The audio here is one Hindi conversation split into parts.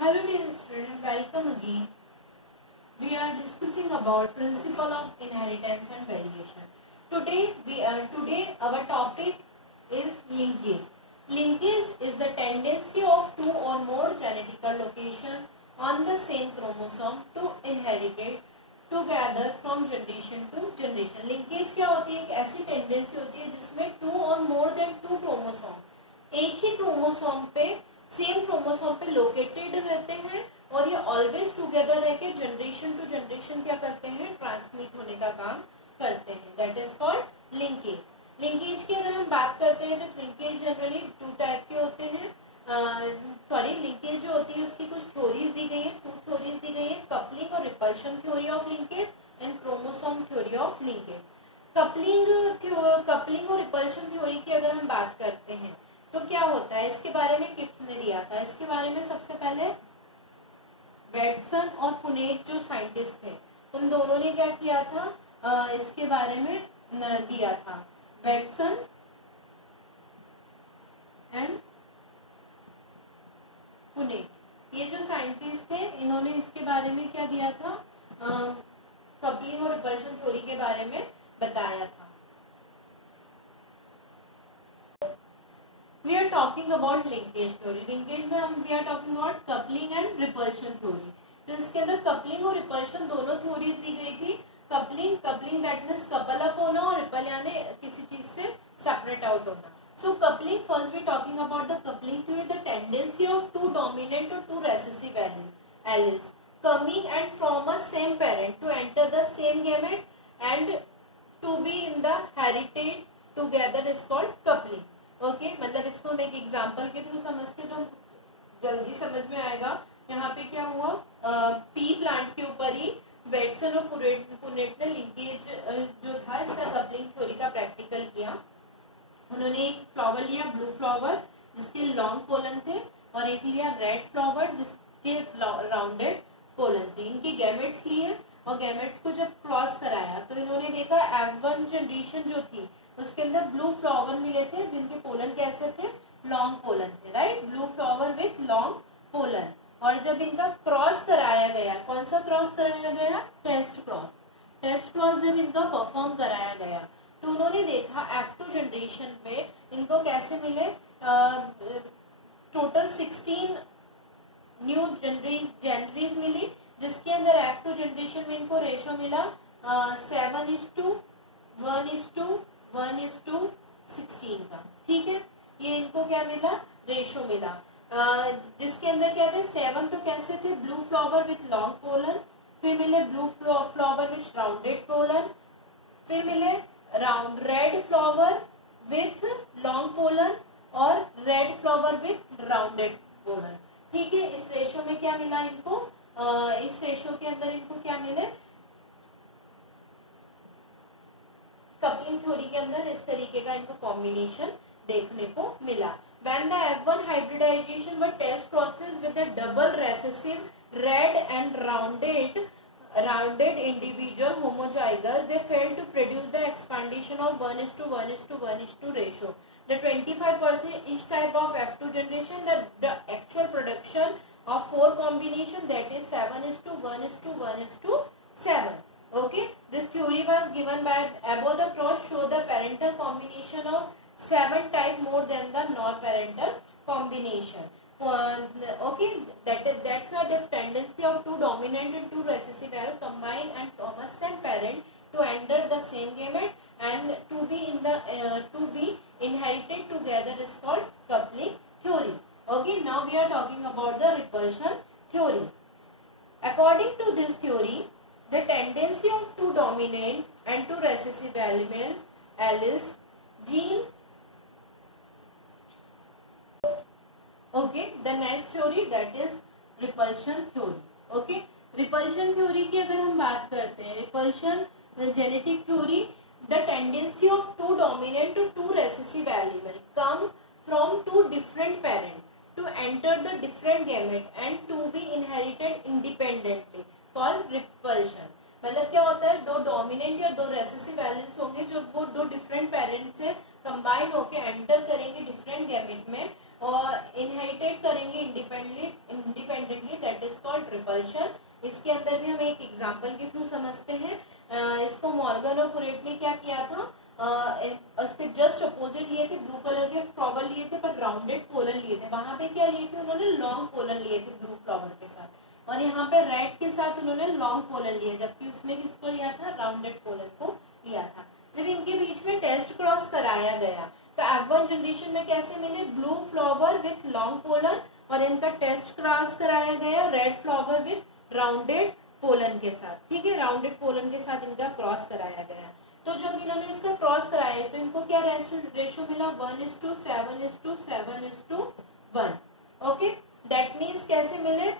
Hello dear student, welcome again. We are discussing about principle of inheritance and variation. Today our topic is linkage. Linkage is the tendency of two or more genetical locations on the same chromosome to inherit it together from generation to generation. Linkage क्या होती है? एक ऐसी टेंडेंसी होती है जिसमें टू और मोर देन टू क्रोमोसोम एक ही क्रोमोसोम पे सेम क्रोमोसोम पे लोकेटेड रहते हैं और ये ऑलवेज टुगेदर रह के जनरेशन टू जनरेशन क्या करते हैं? ट्रांसमिट होने का काम करते हैं. That is called linkage. Linkage की अगर हम बात करते हैं तो लिंकेज जनरली टू टाइप के होते हैं. लिंकेज जो होती है उसकी कुछ थ्योरीज दी गई है. टू थ्योरीज दी गई है, कपलिंग और repulsion theory of linkage and chromosome theory of linkage. Coupling और रिपल्शन थ्योरी की अगर हम बात करते हैं तो क्या होता है, इसके बारे में किसने दिया था? इसके बारे में सबसे पहले बेटसन और पुनेट जो साइंटिस्ट थे उन दोनों ने क्या किया था, इसके बारे में दिया था. बेटसन एंड पुनेट, ये जो साइंटिस्ट थे इन्होंने इसके बारे में क्या दिया था, कपलिंग और रिपल्शन थ्योरी के बारे में बताया था. We are talking about linkage theory. Linkage में हम we are talking about coupling and repulsion theory. तो इसके अंदर कपलिंग और रिपल्शन दोनों थ्योरीज दी गई थी. Coupling that means couple up होना और रिपल यानी किसी चीज से सेपरेट आउट होना. So coupling, first we talking about the coupling theory. The tendency of two dominant और two recessive alleles coming and from a same parent to enter the same gamete and to be in the heritage together is called coupling. Okay मतलब इसको हम एक एग्जाम्पल के थ्रू समझते तो जल्दी समझ में आएगा. यहाँ पे क्या हुआ, पी प्लांट के ऊपर ही बेटसन और पुनेट ने लिंकेज जो था इसका कपलिंग थ्योरी का प्रैक्टिकल किया. उन्होंने एक फ्लावर लिया, ब्लू फ्लावर जिसके लॉन्ग पोलन थे, और एक लिया रेड फ्लावर जिसके राउंडेड पोलन थे. इनके गैमेट्स लिए और गैमेट्स को जब क्रॉस कराया तो इन्होंने देखा F1 जनरेशन जो थी उसके अंदर ब्लू फ्लावर मिले थे जिनके पोलन कैसे थे, लॉन्ग पोलन थे. Right, blue flower with long pollen. और जब इनका क्रॉस कराया गया, कौन सा क्रॉस कराया गया, टेस्ट क्रॉस जब इनका परफॉर्म कराया गया तो उन्होंने देखा F2 जनरेशन पे इनको कैसे मिले, टोटल 16 न्यू जेनरीज मिली जिसके अंदर F2 जनरेशन में इनको रेशो मिला 7:1:16 का. ठीक है, ये इनको क्या मिला, रेशो मिला. जिसके अंदर क्या थे, 7 तो कैसे थे, blue flower with long pollen, फिर मिले blue flower with rounded pollen, फिर मिले red flower with long pollen और red flower with rounded pollen. ठीक है, इस रेशो में क्या मिला इनको, इस रेशो के अंदर इनको क्या मिले, कपलिंग थ्योरी के अंदर इस तरीके का इनको कॉम्बिनेशन देखने को मिला. When the F1 hybridization were test crosses with the double recessive red and rounded individual homozygous, they failed to produce the expandation of 1:1:1:1 ratio. The 25% each type of F2 generation, the actual production of 4 combination, that is 7:1:1:7. Okay, this theory was given by above the cross show the parental combination of 7 type more than the non-parental combination. Okay, that's why the tendency of two dominant and two recessive alleles combine and from a same parent to enter the same gamete and to be inherited together is called coupling theory. Okay, now we are talking about the repulsion theory. According to this theory, the tendency of two dominant and two recessive alleles gene. Okay, the next theory that is repulsion theory. Okay, repulsion theory की अगर हम बात करते हैं, repulsion genetic theory, the tendency of two dominant to two recessive alleles come from two different parents to enter the different gamete and to be inherited independently called repulsion. मतलब क्या होता है, दो डोमिनेंट या दो रेसेसिव एलील्स होंगे जो वो दो डिफरेंट पेरेंट से कंबाइन होके एंटर करेंगे डिफरेंट गैमेट में और इनहेरिटेड करेंगे independently, that is called repulsion. इसके अंदर भी हम एक एग्जांपल के थ्रू समझते हैं। इसको मॉर्गन और कुरेट ने क्या किया था, उसके जस्ट अपोजिट लिए थे, ब्लू कलर के फ्लावर लिए थे पर राउंडेड पोलन लिए थे। वहां पे क्या लिए थे उन्होंने, लॉन्ग पोलन लिए थे ब्लू फ्लावर के साथ, और यहाँ पे रेड के साथ उन्होंने लॉन्ग पोलन लिए, जबकि उसमें किसको लिया था, राउंडेड पोलन को लिया था। जब इनके बीच में टेस्ट क्रॉस कराया गया तो F1 जनरेशन में कैसे मिले, blue flower with long pollen, और इनका टेस्ट क्रॉस कराया गया red flower with rounded pollen के साथ। ठीक है, राउंडेड पोलन के साथ इनका क्रॉस कराया गया। तो जब इन्होंने इसका क्रॉस कराया तो इनको क्या रेशो मिला, 1:7:7:1। ओके, दैट मीन्स कैसे मिले,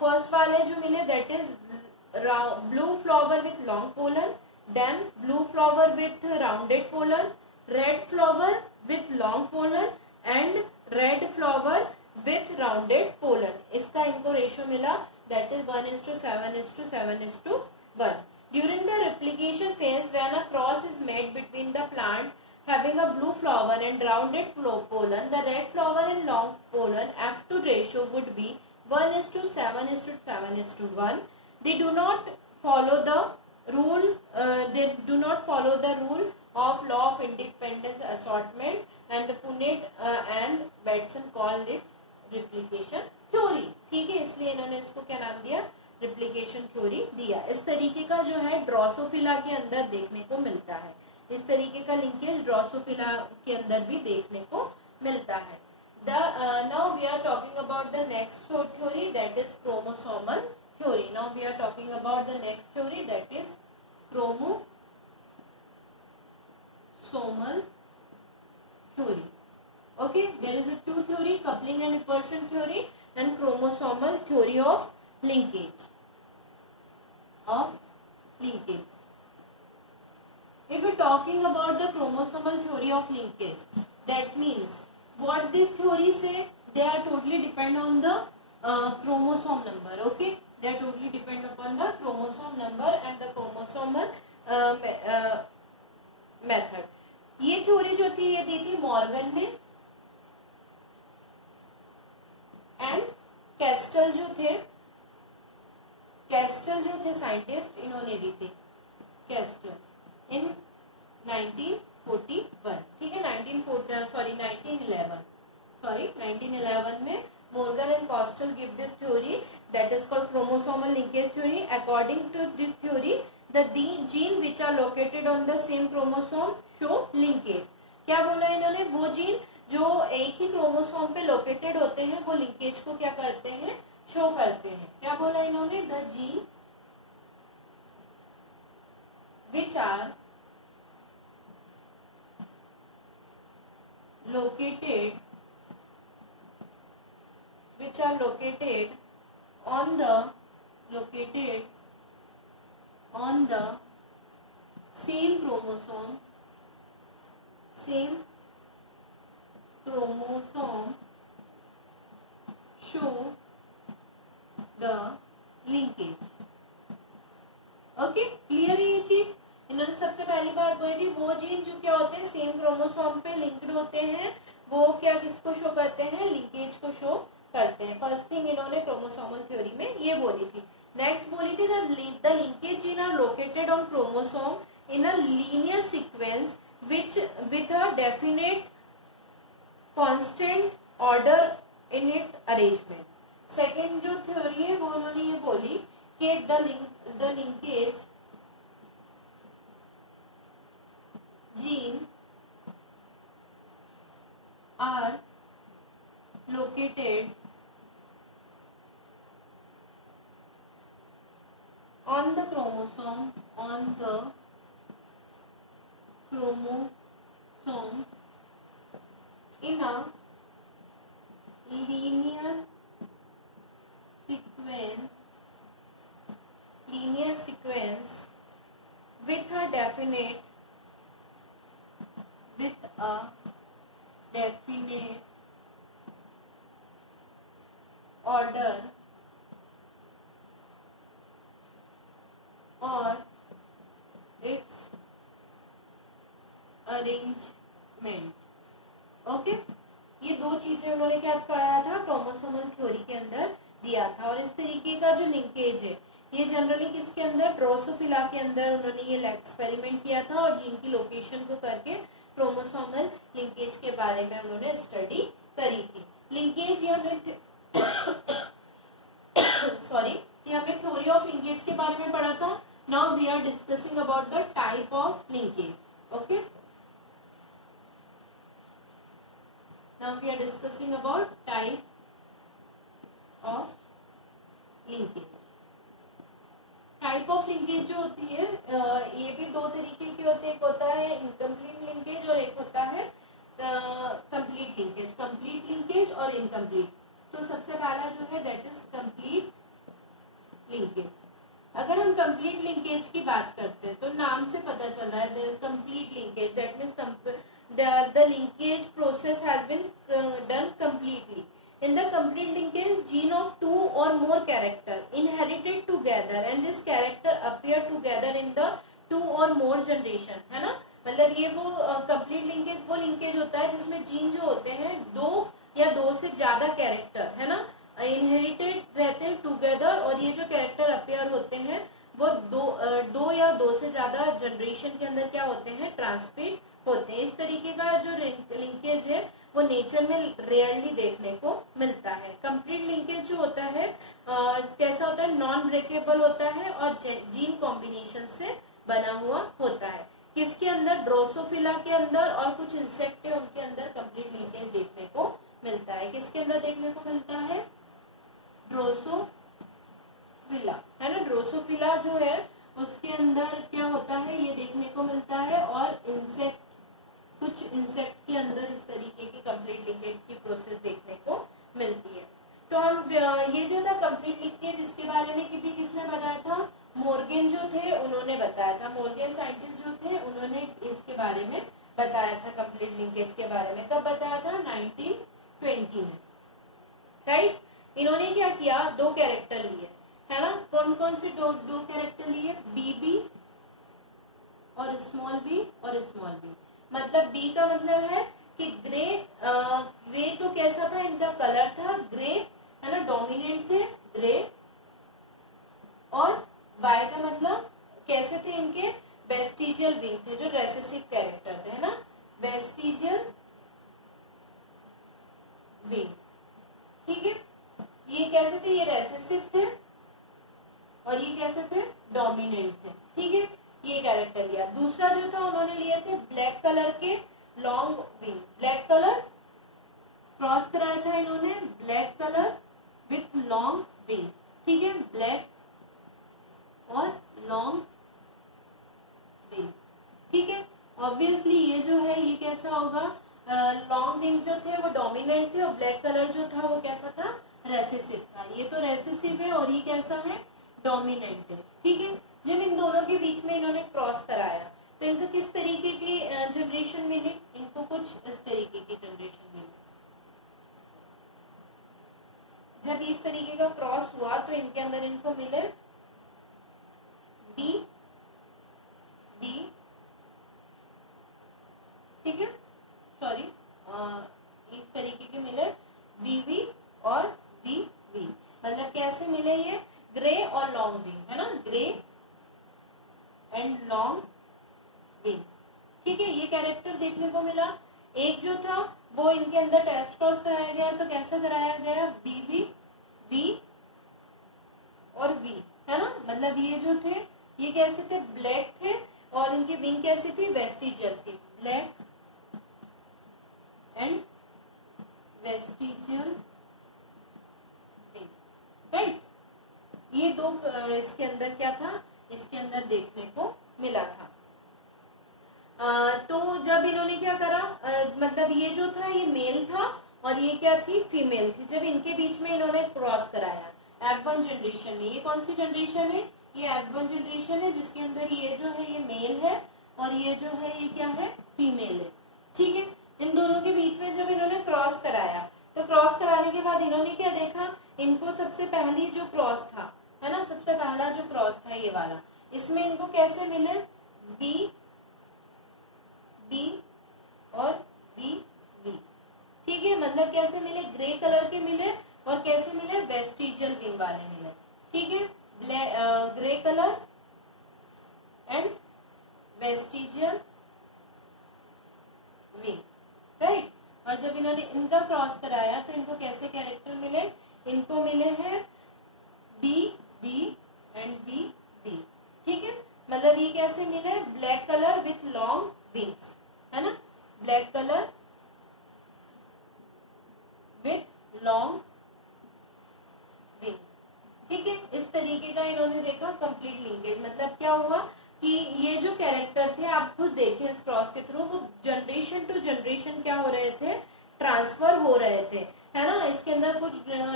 फर्स्ट वाले जो मिले that is blue flower with long pollen, then blue flower with rounded pollen, red flower with long pollen and red flower with rounded pollen. इसका इनको रेशो मिला that is 1:7:7:1। During the replication phase, when a cross is made between the plant having a blue flower and rounded pollen, the red flower and long pollen F2 ratio would be 1:7:7:1. They do not follow the rule. They do not follow the rule of law of independence assortment, and Punnett and Batson called it replication theory. ठीक है, इसलिए इन्होंने इसको क्या नाम दिया, रिप्लिकेशन थ्योरी दिया। इस तरीके का जो है ड्रोसोफिला के अंदर देखने को मिलता है, इस तरीके का लिंकेज ड्रोसोफिला के अंदर भी देखने को मिलता है। Now we are talking about the next theory that is chromosomal theory. Now we are talking about the next theory that is chromosomal theory. Okay, there is a two theory, coupling and repulsion theory and chromosomal theory of linkage. If we're talking about the chromosomal theory of linkage, that means what this theory say, they are totally depend on the chromosome number. Okay, they are totally depend upon the chromosome number and the chromosomal method. ये थ्योरी जो थी ये दी थी मॉर्गन ने, एंड कैस्टल जो थे साइंटिस्ट, इन्होंने दी थी कैस्टल इन 1941। ठीक है, 1911 में Morgan and Castle give this theory that is called chromosomal linkage theory. According to this theory the gene which are located on the same chromosome show linkage. क्या बोला इन्होंने, वो जीन जो एक ही क्रोमोसोम पे लोकेटेड होते हैं वो लिंकेज को क्या करते हैं, शो करते हैं। क्या बोला इन्होंने, the gene which are located on the same chromosome show the linkage। Okay, clear है ये चीज। इन्होंने सबसे पहली बात बोली थी वो जीन जो क्या होते हैं सेम क्रोमोसोम पे लिंक्ड होते हैं, वो क्या किसको शो करते हैं, लिंकेज को शो करते हैं। फर्स्ट थिंग इन्होंने क्रोमोसोमल थ्योरी में ये बोली थी। नेक्स्ट बोली थी the linkage gene are located on chromosome in a linear sequence which with a definite constant order in it arrangement. Second जो थ्योरी है वो उन्होंने ये बोली कि the linkage gene are located on the chromosome in a linear sequence with a definite order or its arrangement. Okay, ये दो चीजें में उन्होंने क्या कराया था, क्रोमोसोमल थ्योरी के अंदर दिया था। और इस तरीके का जो लिंकेज है ये जनरली किसके अंदर, ड्रोसोफिला के अंदर उन्होंने ये एक्सपेरिमेंट किया था और जीन की लोकेशन को करके क्रोमोसोमल लिंकेज के बारे में उन्होंने स्टडी करी थी। लिंकेज ये हमने ये हमने थ्योरी ऑफ लिंकेज के बारे में पढ़ा था। Now we are discussing about the type of linkage. Okay, now we are discussing about type of linkage. Type of linkage जो होती है ये भी दो तरीके की होती है, एक होता है इनकम्प्लीट लिंकेज और एक होता है कंप्लीट लिंकेज। कंप्लीट लिंकेज और इनकम्प्लीट, तो सबसे पहला जो है दैट इज कंप्लीट लिंकेज। अगर हम कंप्लीट लिंकेज की बात करते हैं तो नाम से पता चल रहा है complete linkage, that means the linkage process has been done completely. In the complete linkage, gene of two or more character inherited together and this character appear together in the two or more generation, है ना। मतलब ये वो कंप्लीट लिंकेज वो लिंकेज होता है जिसमें जीन जो होते हैं दो या दो से ज्यादा कैरेक्टर, है ना, इनहेरिटेड रहते हैं टुगेदर, और ये जो कैरेक्टर अपेयर होते हैं वो दो या दो से ज्यादा जनरेशन के अंदर क्या होते हैं, ट्रांसमिट होते हैं। इस तरीके का जो लिंकेज है वो नेचर में रेयरली देखने को मिलता है। कंप्लीट लिंकेज जो होता है कैसा होता है, नॉन ब्रेकेबल होता है और जीन कॉम्बिनेशन से बना हुआ होता है। किसके अंदर, ड्रोसोफिला के अंदर, और कुछ इंसेक्ट है उनके अंदर कंप्लीट लिंकेज देखने को मिलता है। किसके अंदर देखने को मिलता है, ड्रोसोफिला, है ना। ड्रोसोफिला जो है उसके अंदर क्या होता है ये देखने को मिलता है, और इंसेक्ट, कुछ इंसेक्ट के अंदर इस तरीके की कंप्लीट लिंकेज की प्रोसेस देखने को मिलती है। तो हम ये जो था कंप्लीट लिंकेज इसके बारे में किसने बताया था, मॉर्गन जो थे उन्होंने बताया था। मॉर्गन साइंटिस्ट जो थे उन्होंने इसके बारे में बताया था, कंप्लीट लिंकेज के बारे में। कब बताया था, 1920 में, राइट। इन्होंने क्या किया, दो कैरेक्टर लिए, है ना। कौन कौन से दो कैरेक्टर लिए, बीबी और स्मॉल बी और स्मॉल बी। मतलब बी का मतलब है कि ग्रे, ग्रे तो कैसा था, इनका कलर था ग्रे, है ना, डोमिनेंट थे ग्रे। और वाई का मतलब कैसे थे, इनके वेस्टिजियल विंग थे, जो रेसेसिव कैरेक्टर थे, है ना, वेस्टिजियल विंग, ठीक है। ये कैसे थे, ये रेसेसिव थे और ये कैसे थे, डोमिनेंट थे, ठीक है। ये कैरेक्टर लिया। दूसरा जो था उन्होंने लिए थे ब्लैक कलर के long wing, black colour cross कराया था इन्होंने, black colour with long wings, ठीक है, ब्लैक और लॉन्ग विंग्स, ठीक है। ऑब्वियसली ये जो है ये कैसा होगा, लॉन्ग विंग जो थे वो डोमिनेंट थे और ब्लैक कलर जो था वो कैसा था, रेसेसिव था। ये तो रेसेसिव है और ये कैसा है, डोमिनेंट है, ठीक है। जब इन दोनों के बीच में इन्होंने क्रॉस कराया तो इनको किस तरीके की जनरेशन मिली, इनको कुछ इस तरीके की जनरेशन मिली। जब इस तरीके का क्रॉस हुआ तो इनके अंदर इनको मिले बी बी, ठीक है, सॉरी, इस तरीके के मिले बीवी और बी वी। मतलब कैसे मिले, ये ग्रे और लॉन्ग विंग, है ना, ग्रे एंड लॉन्ग विंग, ठीक है। ये कैरेक्टर देखने को मिला। एक जो था वो इनके अंदर टेस्ट क्रॉस कराया गया, तो कैसा कराया गया, बीबी बी और बी, है ना। मतलब ये जो थे ये कैसे थे, ब्लैक थे और इनकी विंग कैसी थी, वेस्टिजियल थी, black and vestigial wing, right. ये दो इसके अंदर क्या था, इसके अंदर देखने को मिला था। तो जब इन्होंने क्या करा, मतलब ये जो था ये मेल था और ये क्या थी, फीमेल थी। जब इनके बीच में इन्होंने क्रॉस कराया F1 जनरेशन में, ये कौन सी जनरेशन है, ये F1 जनरेशन है जिसके अंदर ये जो है ये मेल है और ये जो है ये क्या है, फीमेल है, ठीक है। इन दोनों के बीच में जब इन्होंने क्रॉस कराया तो क्रॉस कराने के बाद इन्होंने क्या देखा, इनको सबसे पहली जो क्रॉस था, है ना, सबसे पहला जो क्रॉस था ये वाला, इसमें इनको कैसे मिले, बी बी और बी वी, ठीक है, मतलब कैसे मिले, ग्रे कलर के मिले और कैसे मिले, वेस्टिजियल विंग वाले मिले, ठीक है, grey colour and vestigial wing, right. और जब इन्होंने इनका क्रॉस कराया तो इनको कैसे कैरेक्टर मिले, इनको मिले हैं B B and B B, ठीक है, मतलब ये कैसे मिले, black colour with long wings, है ना, black colour with long wings, ठीक है। इस तरीके का इन्होंने देखा कंप्लीट लिंकेज, मतलब क्या हुआ कि ये जो कैरेक्टर थे आप खुद देखें इस क्रॉस के थ्रू, वो जनरेशन टू जनरेशन क्या हो रहे थे, ट्रांसफर हो रहे थे, है ना। इसके अंदर कुछ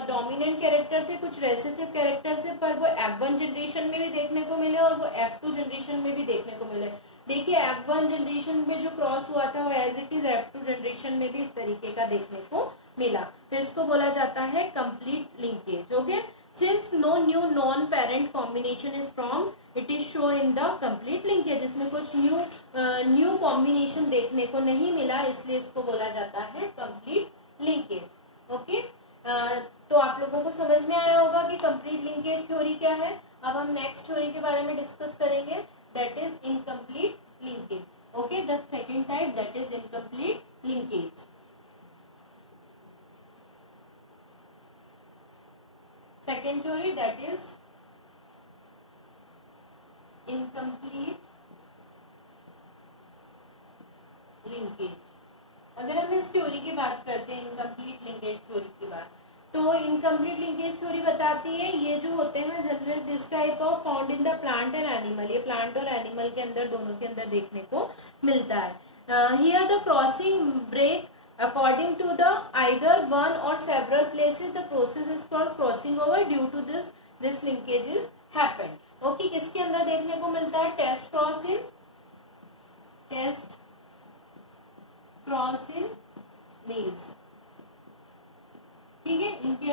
डोमिनेंट कैरेक्टर थे, कुछ रेसेसिव कैरेक्टर थे, पर वो F1 जनरेशन में भी देखने को मिले और वो F2 जनरेशन में भी देखने को मिले। देखिए F1 जनरेशन में जो क्रॉस हुआ था वो as it is F2 generation में भी इस तरीके का देखने को मिला, तो इसको बोला जाता है complete linkage. Okay, since no new non parent combination is form it is show in the complete linkage, इसमें कुछ न्यू कॉम्बिनेशन देखने को नहीं मिला, इसलिए इसको बोला जाता है कंप्लीट लिंकेज। ओके, तो आप लोगों को समझ में आया होगा कि कंप्लीट लिंकेज थ्योरी क्या है। अब हम नेक्स्ट थ्योरी के बारे में डिस्कस करेंगे, that is incomplete linkage. Okay, the second type that is incomplete linkage. Second theory that is incomplete linkage। अगर हम इस थ्योरी की बात करते हैं, इनकम्प्लीट लिंकेज थ्योरी की बात, तो इनकम्प्लीट लिंकेज थ्योरी बताती है ये जो होते हैं generally this type of found in the plant and animal, ये प्लांट और एनिमल के अंदर दोनों के अंदर देखने को मिलता है। Here the crossing break according to the either one or several places, the process is called crossing over, due to this linkage is happened। Okay, किसके अंदर देखने को मिलता है, टेस्ट क्रॉस इन मील्स, ठीक है, इनके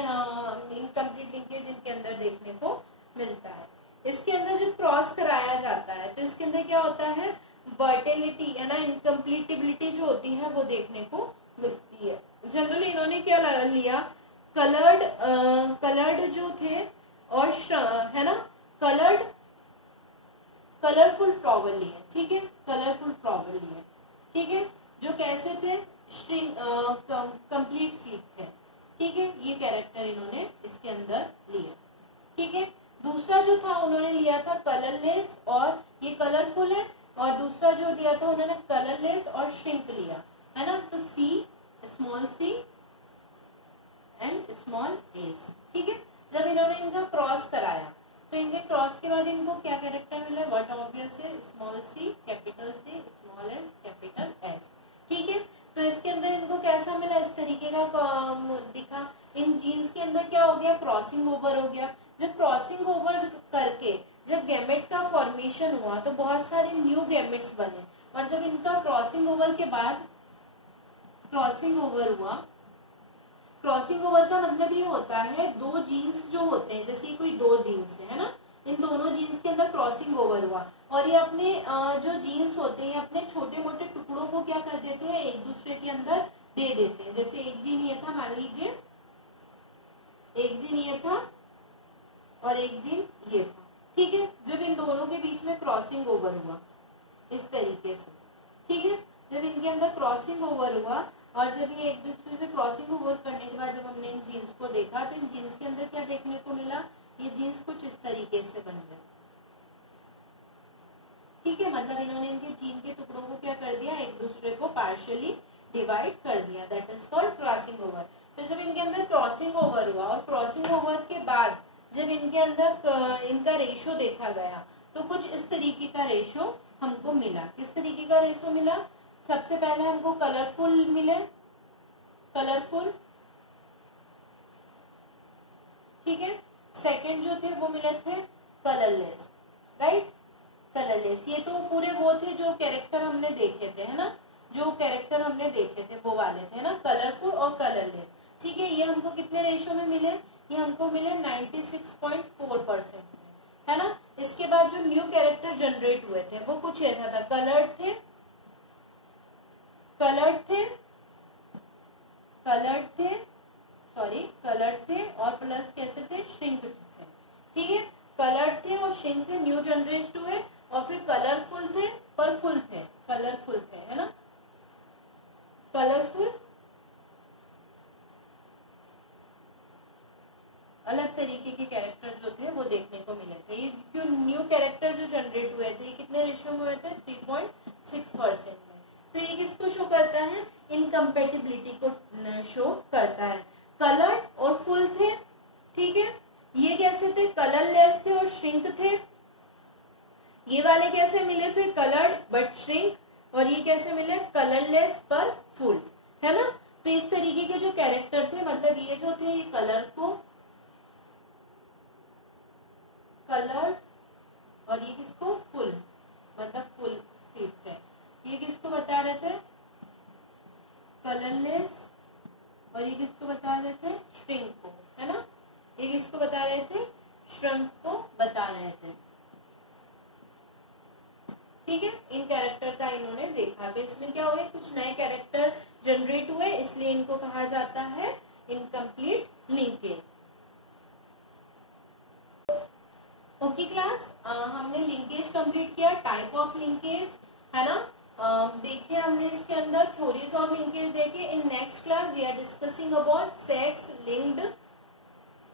इनकम्प्लीट लिंकेज इनके अंदर देखने को मिलता है। इसके अंदर जब क्रॉस कराया जाता है तो इसके अंदर क्या होता है, वर्टिलिटी है ना, इनकम्प्लीटेबिलिटी जो होती है वो देखने को मिलती है। जनरली इन्होंने क्या लिया, कलर्ड जो थे और है ना कलरफुल फ्लावर लिए, ठीक है, कलरफुल फ्लावर लिए, ठीक है, जो कैसे थे, स्ट्रिंग कंप्लीट सीड थे, ठीक है, ये कैरेक्टर इन्होंने इसके अंदर लिया, ठीक है। दूसरा जो था उन्होंने लिया था कलरलेस, और ये कलरफुल है, और दूसरा जो लिया था उन्होंने कलरलेस और श्रिंक लिया, है ना, तो c small c and small s, ठीक है। जब इन्होंने इनका क्रॉस कराया तो इनके क्रॉस के बाद इनको क्या कैरेक्टर मिला, व्हाट ऑब्वियस है, small c capital c small s capital s, ठीक है। तो इसके अंदर इनको कैसा मिला, इस तरीके का दिखा। इन जीन्स के अंदर क्या हो गया, क्रॉसिंग ओवर हो गया। जब क्रॉसिंग ओवर करके जब गैमेट का फॉर्मेशन हुआ तो बहुत सारे न्यू गैमेट्स बने, और जब इनका क्रॉसिंग ओवर के बाद क्रॉसिंग ओवर हुआ, क्रॉसिंग ओवर का मतलब ये होता है दो जीन्स जो होते हैं, जैसे कोई दो जीन्स है ना, इन दोनों जीन्स के अंदर क्रॉसिंग ओवर हुआ, और ये अपने जो जीन्स होते हैं अपने छोटे मोटे टुकड़ों को क्या कर देते हैं, एक दूसरे के अंदर दे देते हैं। जैसे एक जीन ये था, मान लीजिए एक जीन ये था और एक जीन ये था, ठीक है। जब इन दोनों के बीच में क्रॉसिंग ओवर हुआ इस तरीके से, ठीक है, जब इनके अंदर क्रॉसिंग ओवर हुआ और जब ये एक दूसरे से क्रॉसिंग ओवर करने के बाद जब हमने इन जीन्स को देखा तो इन जीन्स के अंदर क्या देखने को मिला, ये जीन्स कुछ इस तरीके से बन गए, ठीक है। मतलब इन्होंने इनके जीन के टुकड़ों को क्या कर दिया, एक दूसरे को पार्शियली डिवाइड कर दिया, that is called crossing over. तो जब इनके अंदर क्रॉसिंग ओवर हुआ और क्रॉसिंग ओवर के बाद जब इनके अंदर इनका रेशो देखा गया तो कुछ इस तरीके का रेशो हमको मिला। किस तरीके का रेशो मिला, सबसे पहले हमको कलरफुल मिले, कलरफुल, ठीक है। सेकंड जो थे वो मिले थे कलरलेस, राइट, कलरलेस। ये तो पूरे वो थे जो कैरेक्टर हमने देखे थे, है ना, जो कैरेक्टर हमने देखे थे वो वाले थे ना, कलरफुल और कलरलेस, ठीक है। ये हमको कितने रेशो में मिले, ये हमको मिले 96.4%, है ना। इसके बाद जो न्यू कैरेक्टर जनरेट हुए थे वो कुछ ऐसा था, कलर्ड थे, कलर्ड थे और प्लस कैसे थे, श्रिंक थे, ठीक है। कलर्ड थे और श्रिंक थे, न्यू जनरेट हुए, और फिर कलरफुल थे पर फुल थे, कलरफुल थे, है ना, कलरफुल, अलग तरीके के कैरेक्टर जो थे वो देखने को मिले थे। ये क्यों न्यू कैरेक्टर जो जनरेट हुए थे, ये कितने रेशियो में हुए थे, 3.6% में। तो ये किसको शो करता है, इनकम्पेटिबिलिटी को शो करता है। कलर्ड और फुल थे, ठीक है। ये कैसे थे, कलरलेस थे और श्रिंक थे। ये वाले कैसे मिले फिर, कलर्ड बट श्रिंक, और ये कैसे मिले, कलरलेस पर फुल, है ना। तो इस तरीके के जो कैरेक्टर थे, मतलब ये जो थे, ये कलर को कलर, और ये किसको, फुल, मतलब फुल सीट थे। ये किसको बता रहे थे, कलरलेस, और ये किसको बता रहे थे, श्रिंक को, है ना। ये किसको बता रहे थे, श्रिंक को बता रहे थे, ठीक है। इन कैरेक्टर का इन्होंने देखा, तो इसमें क्या हुए, कुछ नए कैरेक्टर जनरेट हुए, इसलिए इनको कहा जाता है इनकम्प्लीट लिंकेज। ओके क्लास, हमने लिंकेज कंप्लीट किया, टाइप ऑफ लिंकेज, है ना। देखिए हमने इसके अंदर थ्योरीज ऑफ लिंकेज देखे। In next class we are discussing about sex linked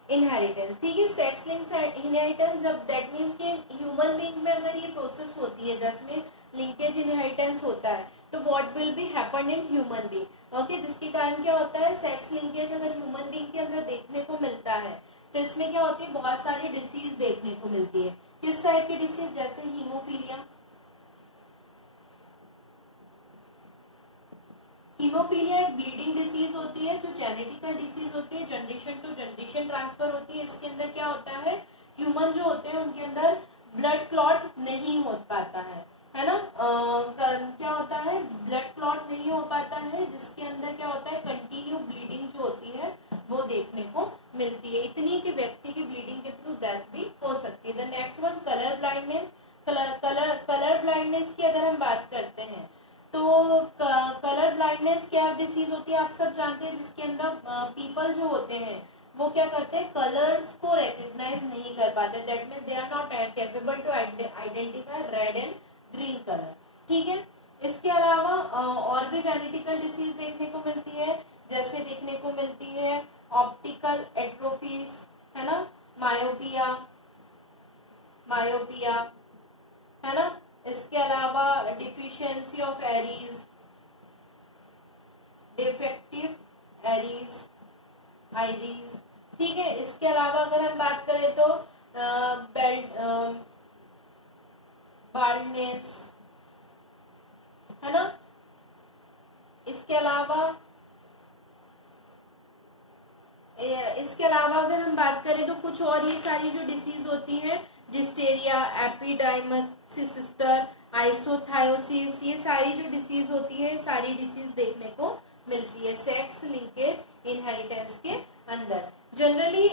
inheritance, ठीक है। सेक्स लिंक्ड इनहेरिटेंस, जब दैट मीन्स कि ह्यूमन बीइंग में अगर ये प्रोसेस होती है जिसमें लिंकेज इनहेरिटेंस होता है, तो what will be happen in human being, okay. जिसके कारण क्या होता है, सेक्स लिंकेज अगर ह्यूमन बीइंग के अंदर देखने को मिलता है, तो इसमें क्या होती है, बहुत सारी डिसीज देखने को मिलती है। किस टाइप की डिसीज, जैसे हीमोफीलिया। हीमोफीलिया एक ब्लीडिंग डिसीज होती है, जो जेनेटिकल डिसीज होती है, जनरेशन टू जनरेशन ट्रांसफर होती है। इसके अंदर क्या होता है, ह्यूमन जो होते हैं उनके अंदर ब्लड क्लॉट नहीं हो पाता है ना। क्या होता है, ब्लड क्लॉट नहीं हो पाता है, जिसके अंदर क्या होता है, कंटिन्यू ब्लीडिंग जो होती है वो देखने को मिलती है। इतनी कि व्यक्ति की ब्लीडिंग के थ्रू डेथ भी हो सकती है। The next one, colour blindness. Colour blindness की अगर हम बात करते हैं, तो कलर ब्लाइंडनेस क्या डिसीज होती है, आप सब जानते हैं, जिसके अंदर पीपल जो होते हैं वो क्या करते हैं, कलर्स को रिकॉग्नाइज नहीं कर पाते, that means they are not capable to identify red and green colour, ठीक है। इसके अलावा और भी जेनेटिकल डिसीज देखने को मिलती है, जैसे देखने को मिलती है ऑप्टिकल एट्रोफीज, है ना, मायोपिया, है ना। इसके अलावा डिफिशियंसी ऑफ एरीज, डिफेक्टिव आईरीज, ठीक है। इसके अलावा अगर हम बात करें तो बाल्डनेस, है ना। इसके अलावा अगर हम बात करें तो कुछ और ये सारी जो डिसीज होती है, डिस्टेरिया, एपिडाइमसिस, आइसोथायोसिस, ये सारी जो डिसीज होती है, सारी डिसीज देखने को मिलती है सेक्स लिंकेज इनहेरिटेंस के अंदर। जनरली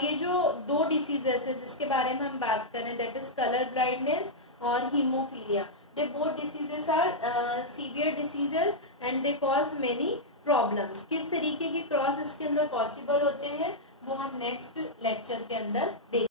ये जो दो डिसीजेस है जिसके बारे में हम बात करें, दैट इज कलर ब्लाइंडनेस और haemophilia, they both diseases are severe diseases and they cause many problems. किस तरीके के क्रॉस इसके अंदर पॉसिबल होते हैं वो हम नेक्स्ट लेक्चर के अंदर देखेंगे।